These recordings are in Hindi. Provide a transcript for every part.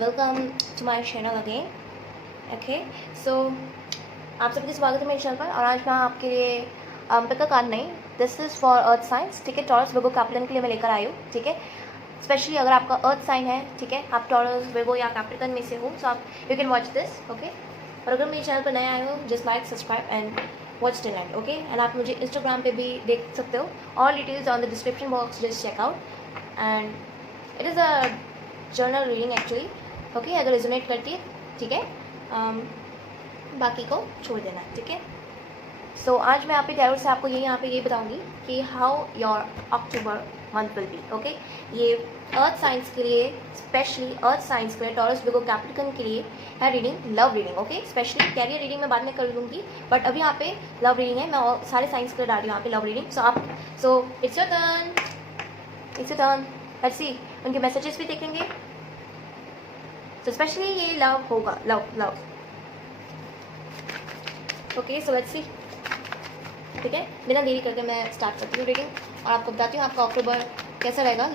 Welcome to my channel again. Okay, so आप सबका स्वागत है मेरे चैनल पर। और आज मैं आपके लिए पिक कार्ड नहीं, this is for earth science. ठीक है, टॉरस विगो कैप्रिकॉर्न के लिए मैं लेकर आई हूँ। ठीक है, स्पेशली अगर आपका अर्थ साइन है, ठीक है, आप टॉरस विगो या कैप्रिकॉर्न में से हो, सो आप you can watch this. Okay, और अगर मेरे चैनल पर नए आए हो, just like, subscribe and watch till end. Okay, and आप मुझे इंस्टाग्राम पे भी देख सकते हो। All details on the description box, just check out. And it is a journal reading actually. Okay, अगर रेजोनेट करती है, ठीक है, बाकी को छोड़ देना। ठीक है, सो आज मैं यहाँ पे टैरोट से आपको यहाँ पे ये बताऊंगी कि how your October month will be. Okay, ये अर्थ साइंस के लिए, स्पेशली अर्थ साइंस के लिए, टॉरस विगो कैप्रिकॉर्न के लिए है reading, love reading. Okay, specially career reading मैं बाद में कर लूँगी, बट अभी यहाँ पे लव रीडिंग है। मैं सारे साइंस के लिए डाल रही हूँ यहाँ पे love reading. So it's your turn, it's your turn. Let's see, उनके मैसेजेस भी देखेंगे। तो स्पेशली ये लव होगा, love. Okay, so let's see. ठीक है, बिना देरी करके मैं स्टार्ट करती हूँ रीडिंग और आपको बताती हूँ आपका अक्टूबर कैसा रहेगा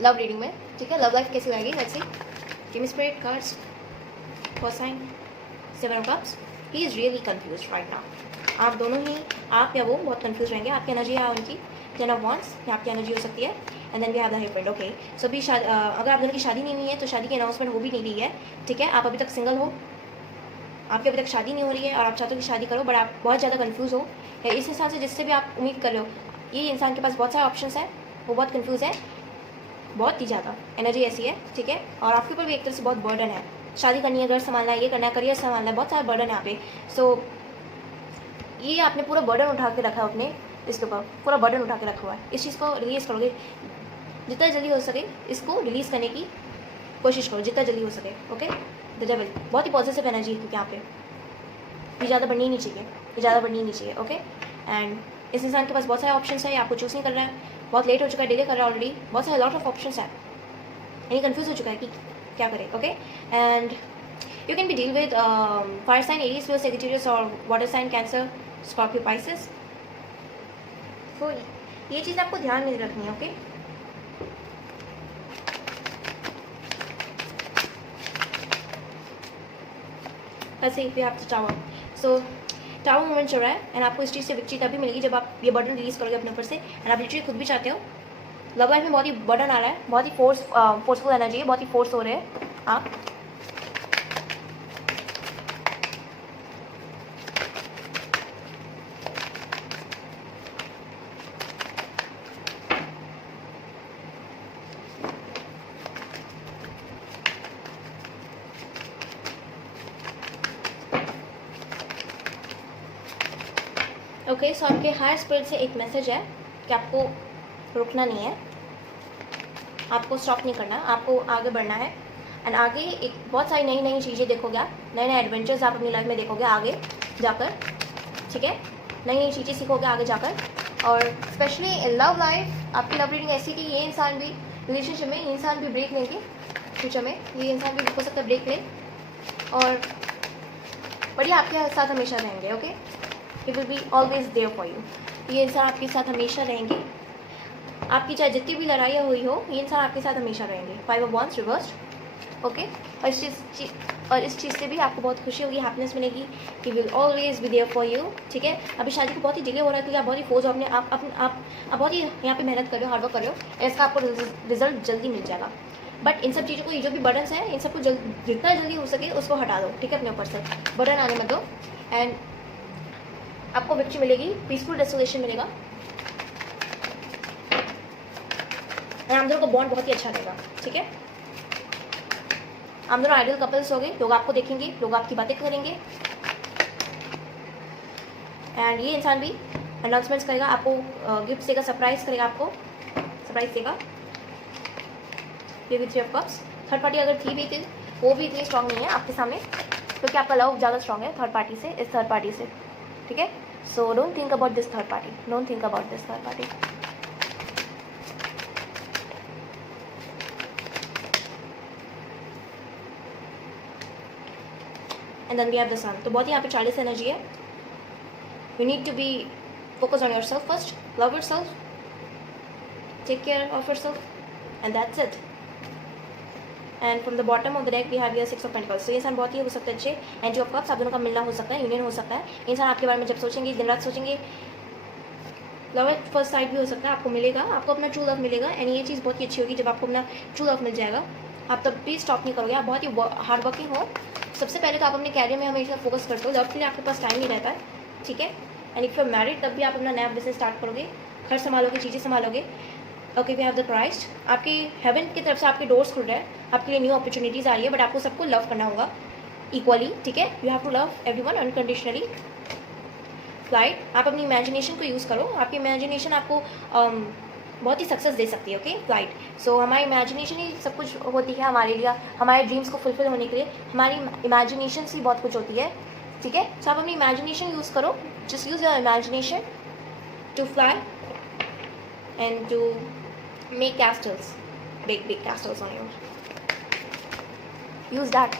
लव रीडिंग में। ठीक है, लव लाइफ कैसी रहेगी। Let's see, give me spirit cards for sign. 7 of cups, he is really confuse right now. आप दोनों ही, आप या वो बहुत कंफ्यूज रहेंगे। आपकी एनर्जी है उनकी। 10 ऑफ वांड्स, ये आपकी एनर्जी हो सकती है। And then we have the hybrid. Okay, so अभी अगर आप दोनों की शादी नहीं हुई है तो शादी की अनाउंसमेंट हो भी नहीं रही है। ठीक है, आप अभी तक सिंगल हो, आपकी अभी तक शादी नहीं हो रही है और आप चाहते हो कि शादी करो, बट आप बहुत ज़्यादा कंफ्यूज हो। या इस हिसाब से जिससे भी आप उम्मीद कर रहे हो, ये इंसान के पास बहुत सारे ऑप्शंस हैं, वो बहुत कंफ्यूज है, बहुत ही ज़्यादा एनर्जी ऐसी है। ठीक है, और आपके ऊपर भी एक तरह से बहुत बर्डन है। शादी करनी है, घर संभालना है, ये करना है, करियर संभालना है, बहुत सारा बर्डन है यहाँ पे। सो ये आपने पूरा बर्डन उठा के रखा है अपने इसके ऊपर, पूरा बर्डन उठा के रखा हुआ है। इस चीज़ को रिलीज़ करोगे जितना जल्दी हो सके, इसको रिलीज़ करने की कोशिश करो जितना जल्दी हो सके। ओके, द डेविल, बहुत ही पॉजिटिव एनर्जी है क्योंकि यहाँ पे ये ज़्यादा बढ़नी ही नहीं चाहिए, ये ज़्यादा बढ़नी ही नहीं चाहिए। ओके, एंड इस इंसान के पास बहुत सारे ऑप्शंस है, आपको चूज़ नहीं कर रहा है, बहुत लेट हो चुका है, डिले कर रहा है ऑलरेडी, बहुत सारे लॉट ऑफ ऑप्शंस है, यानी कन्फ्यूज हो चुका है कि क्या करे। Okay, and you can be deal with fire sign, Aries, Leo, Sagittarius और water sign, Cancer, Scorpio, Pisces. तो ये चीज़ आपको ध्यान में रखनी है। ओके, ऐसे ही आप टावर। सो टावर मूवमेंट चल रहा है एंड आपको इस चीज़ से विक्ट्री तभी मिलेगी जब आप ये बर्डन रिलीज करोगे अपने ऊपर से। एंड आप लिटरली खुद भी चाहते हो। लव लाइफ में बहुत ही बर्डन आ रहा है, बहुत ही फोर्सफुल एनर्जी है, बहुत ही फोर्स हो रहे हैं आप। ओके, सो आपके हायर स्पिरिट से एक मैसेज है कि आपको रुकना नहीं है, आपको स्टॉप नहीं करना, आपको आगे बढ़ना है। एंड आगे एक बहुत सारी नई नई चीज़ें देखोगे आप, नए नए एडवेंचर्स आप अपनी लाइफ में देखोगे आगे जाकर। ठीक है, नई नई चीज़ें सीखोगे आगे जाकर। और स्पेशली लव लाइफ, आपकी लव रीडिंग ऐसी कि ये इंसान भी रिलेशनशिप में, ये इंसान भी ब्रेक लेंगे फ्यूचर में, ये इंसान भी हो सकता है ब्रेक ले, और बढ़िया आपके साथ हमेशा रहेंगे। Okay, he will be always there for you. ये इंसान आपके साथ हमेशा रहेंगे, आपकी चाहे जितनी भी लड़ाइयाँ हुई हो, ये इंसान आपके साथ हमेशा रहेंगे। 5 ऑफ वांड्स रिवर्स्ड। ओके, और इस चीज़ से भी आपको बहुत खुशी होगी, हैप्पीनेस मिलेगी। He will always be there for you. ठीक है, अभी शादी को बहुत ही डिले हो रहा है क्योंकि आप बहुत ही फोर्स हो अपने आप बहुत ही यहाँ पे मेहनत कर रहे हो, हार्डवर्क कर रहे हो, इसका आपको रिजल्ट जल्दी मिल जाएगा। बट इन सब चीज़ों को, ये जो भी बर्डन्स हैं, इन सबको जितना जल्दी हो सके उसको हटा दो। ठीक है, अपने ऊपर से बर्डन आने मत दो एंड आपको विक्ट्री मिलेगी, पीसफुल डेस्टिनेशन मिलेगा। हम दोनों का बॉन्ड बहुत ही अच्छा रहेगा। ठीक है, हम दोनों आइडियल कपल्स हो गए, लोग आपको देखेंगे, लोग आपकी बातें करेंगे। एंड ये इंसान भी अनाउंसमेंट्स करेगा, आपको गिफ्ट देगा, सरप्राइज करेगा, आपको सरप्राइज देगा। ये भी 3 ऑफ कप्स। थर्ड पार्टी अगर थी भी थी, वो भी इतनी स्ट्रांग नहीं है आपके सामने क्योंकि आपका लव ज़्यादा स्ट्रांग है थर्ड पार्टी से, इस थर्ड पार्टी से। ठीक है, so don't think about this third party, don't think about this third party. And then we have the sun. तो बहुत ही यहाँ पे 40 एनर्जी है। You need to be focus on yourself first, love yourself, take care of yourself and that's it. And from the bottom of the deck we have here 6 of pentacles. तो ये इंसान बहुत ही हो सकता है अच्छे, एंड 2 ऑफ कप्स, आप दोनों का मिलना हो सकता है, यूनियन हो सकता है। इंसान आपके बारे में जब सोचेंगे, दिन रात सोचेंगे, लव एट फर्स्ट साइड भी हो सकता है, आपको मिलेगा, आपको अपना ट्रू लव मिलेगा। एंड ये चीज़ बहुत ही अच्छी होगी जब आपको अपना ट्रू लव मिल जाएगा, आप तब भी स्टॉप नहीं करोगे, आप बहुत ही हार्ड वर्किंग हो। सबसे पहले तो आप अपने कैरियर में हमेशा फोकस करते हो, लव के लिए आपके पास टाइम नहीं रहता है, ठीक है। And if you are married तब भी आप अपना नया बिजनेस स्टार्ट करोगे, घर संभालोगे, चीज़ें संभालोगे। Okay, we have the Christ, आपकी हेवन की तरफ से आपके डोर्स खुल रहे हैं, आपके लिए न्यू अपॉर्चुनिटीज़ आ रही है, बट आपको सबको लव करना होगा इक्वली, ठीक है। You have to love everyone unconditionally. Flight, आप अपनी इमेजिनेशन को यूज़ करो, आपकी इमेजिनेशन आपको बहुत ही सक्सेस दे सकती है। ओके, फ्लाइट, सो हमारी इमेजिनेशन ही सब कुछ होती है हमारे लिए, हमारे ड्रीम्स को फुलफिल होने के लिए हमारी इमेजिनेशन से बहुत कुछ होती है, ठीक है। सो आप अपनी इमेजिनेशन यूज़ करो, just use your imagination to fly and to make castles, big big castles on your, use that.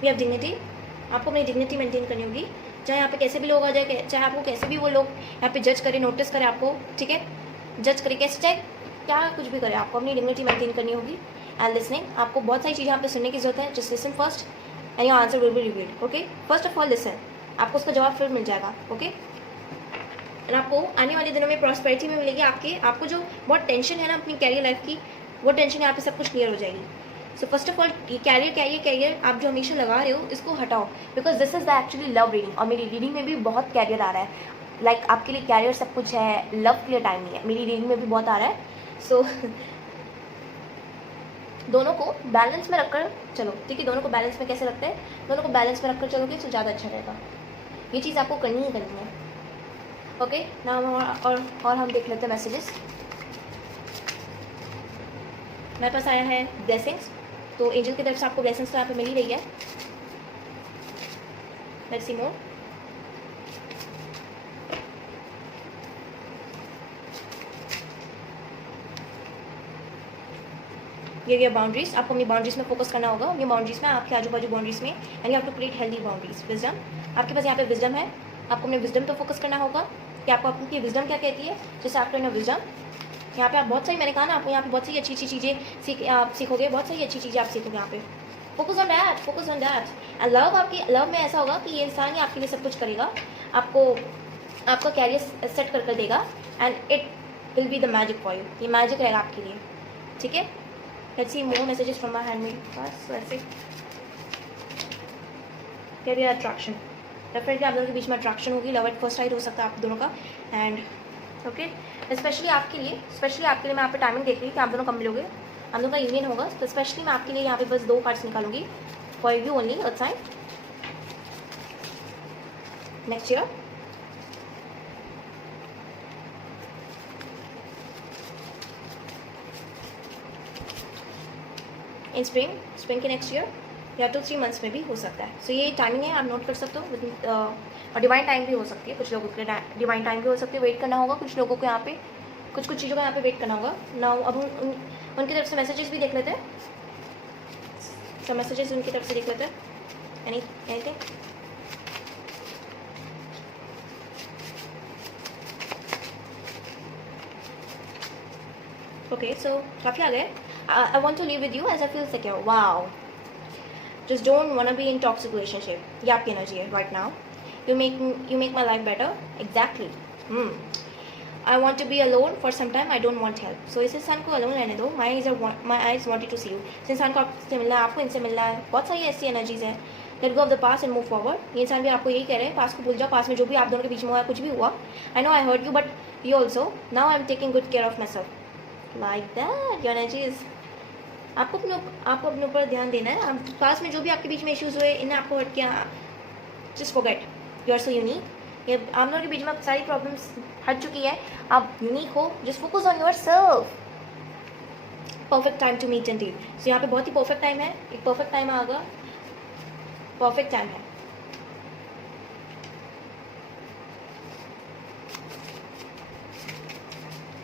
We have dignity, आपको अपनी डिग्निटी मेंटेन करनी होगी, चाहे यहाँ पे कैसे भी लोग आ जाए, चाहे आपको कैसे भी वो लोग यहाँ पे जज करें, नोटिस करें आपको, ठीक है, जज करें कैसे, चाहे क्या कुछ भी करें, आपको अपनी डिग्निटी मेंटेन करनी होगी। एंड लिसनिंग, आपको बहुत सारी चीज़ें यहाँ पे सुनने की जरूरत है, just listen first and your answer will be revealed. Okay, first of all listen, आपको उसका जवाब फिर मिल जाएगा। ओके, एंड आपको आने वाले दिनों में प्रॉस्पेरिटी में मिलेगी, आपको जो बहुत टेंशन है ना अपनी कैरियर लाइफ की, वो टेंशन यहाँ पे सब कुछ क्लियर हो जाएगी। सो फर्स्ट ऑफ ऑल ये कैरियर आप जो हमेशा लगा रहे हो इसको हटाओ, because this is the actually love reading, और मेरी रीडिंग में भी बहुत कैरियर आ रहा है, लाइक आपके लिए कैरियर सब कुछ है, लव के लिए टाइम नहीं है, मेरी रीडिंग में भी बहुत आ रहा है। सो दोनों को बैलेंस में रखकर चलो, ठीक है। दोनों को बैलेंस में कैसे रखते हैं, दोनों को बैलेंस में रखकर चलोगे तो ज़्यादा अच्छा रहेगा, ये चीज़ आपको करनी ही करनी है। ओके ना, और हम देख लेते हैं मैसेजेस। मेरे पास आया है ब्लेसिंग्स, तो एंजल की तरफ से आपको ब्लेसिंग्स तो यहाँ पे मिल ही रही है। लेट्स सी मोर। ये बाउंड्रीज, आपको अपनी बाउंड्रीज में फोकस करना होगा, अपनी बाउंड्रीज में, आपके आजू बाजू बाउंड्रीज में, and you have to create healthy boundaries. Wisdom, आपके पास यहाँ पे विजडम है, आपको अपने विजडम पे फोकस करना होगा कि आपको अपनी विजडम क्या कहती है, जैसे आफ्टर इन विजडम यहाँ पे आप बहुत सारी, मैंने कहा ना आपको यहाँ पे बहुत सारी अच्छी चीज़ें आप सीखोगे, बहुत सारी अच्छी चीज़ें आप सीखोगे यहाँ पे। Focus on that, focus on that. And love, आपकी लव में ऐसा होगा कि ये इंसान ही आपके लिए सब कुछ करेगा, आपको आपका कैरियर सेट कर देगा, and it will be the magic for you, ये मैजिक रहेगा आपके लिए, ठीक है। Let's C more messages from my handmade. बस वैसे कैरियर अट्रैक्शन, डेफिनेटली आप दोनों के बीच में अट्रैक्शन होगी, लव एट फर्स्ट साइट हो सकता है आप दोनों का। एंड ओके, स्पेशली आपके लिए मैं यहाँ पे टाइमिंग देख रही कि आप दोनों कब मिलोगे, आप दोनों का यूनियन होगा, तो स्पेशली मैं आपके लिए यहाँ पे बस 2 कार्ड्स निकालूंगी for you only, earth sign. Next year, in spring के नेक्स्ट ईयर या तो 3 मंथ्स में भी हो सकता है। सो ये टाइमिंग है, आप नोट कर सकते हो। और डिवाइन टाइम भी हो सकती है, कुछ लोगों के डिवाइन टाइम भी हो सकती है, वेट करना होगा कुछ लोगों को यहाँ पे, कुछ चीज़ों का यहाँ पे वेट करना होगा ना। अब उनकी तरफ से मैसेजेस भी देख लेते हैं, सब मैसेजेस उनकी तरफ से देख लेते हैं। एनीथिंग, ओके, सो काफ़ी आ गए। I want to live with you as I feel secure. Wow. Just don't wanna be in toxic relationship. ये आपकी एनर्जी है right now. You make my life better. Exactly. I want to be alone for some time. I don't want help. So इस इंसान को alone रहने दो. My eyes wanted to see you. इस इंसान को आपसे मिलना है, आपको इनसे मिलना है. बहुत सारी ऐसी एनर्जीज हैं. Let go of the past and move forward. ये इंसान भी आपको यही कह रहे हैं, पास्ट को भूल जाओ, पास्ट में जो भी आप दोनों के बीच में हुआ, कुछ भी हुआ. I know I hurt you, but you also. Now I'm taking good care of myself. Like that. Your energy is. आपको अपने ऊपर ध्यान देना है। आप पास में जो भी आपके बीच में इश्यूज हुए, इन्हें आपको हट किया, just forget, you are so unique. ये आप लोगों के बीच में सारी प्रॉब्लम्स हट चुकी है, आप यूनिक हो, just focus on yourself. Perfect time to meet and deal. So यहाँ पे बहुत ही परफेक्ट टाइम है, एक परफेक्ट टाइम आएगा, परफेक्ट टाइम है।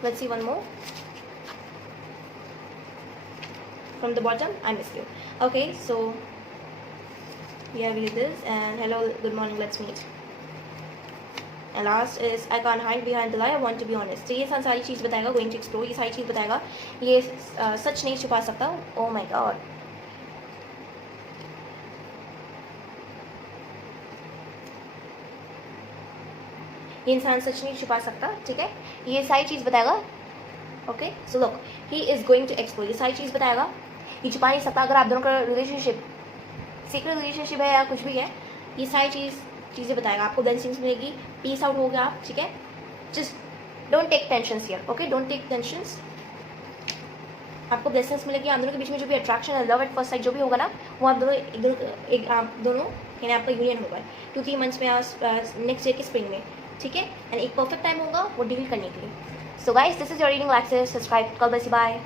Let's see one more from the bottom. I missed you. Okay, so yeah, we did this, and hello, good morning, let's meet. And last is I can't hide behind the lie, I want to be honest. तो ये सारी चीज़ बताएगा, गोइंग टू एक्सप्लोर, ये सारी चीज़ बताएगा, ये सच नहीं छुपा सकता। ओह माय गॉड, ये इंसान सच नहीं छुपा सकता, ठीक है, ये सारी चीज़ बताएगा। Okay, so look, he is going to explore, ये सारी चीज़ बताएगा, ये छुपा नहीं सकता। अगर आप दोनों का रिलेशनशिप सीक्रेट रिलेशनशिप है या कुछ भी है, ये सारी चीज़ें बताएगा आपको। ब्लेसिंग्स मिलेगी, पीस आउट हो गया आप, ठीक है। Just don't take tensions here, okay, don't take tensions. आपको ब्लेसिंग्स मिलेगी, आप दोनों के बीच में जो भी अट्रैक्शन है, लव एट फर्स्ट साइट जो भी होगा ना, वो आप दोनों यानी आपका यूनियन होगा 2-3 मंथ्स में या नेक्स्ट ईयर के स्प्रिंग में, ठीक है। एंड एक परफेक्ट टाइम होगा वो डील करने के लिए। So guys, this is your reading, like, subscribe, call, bye, bye.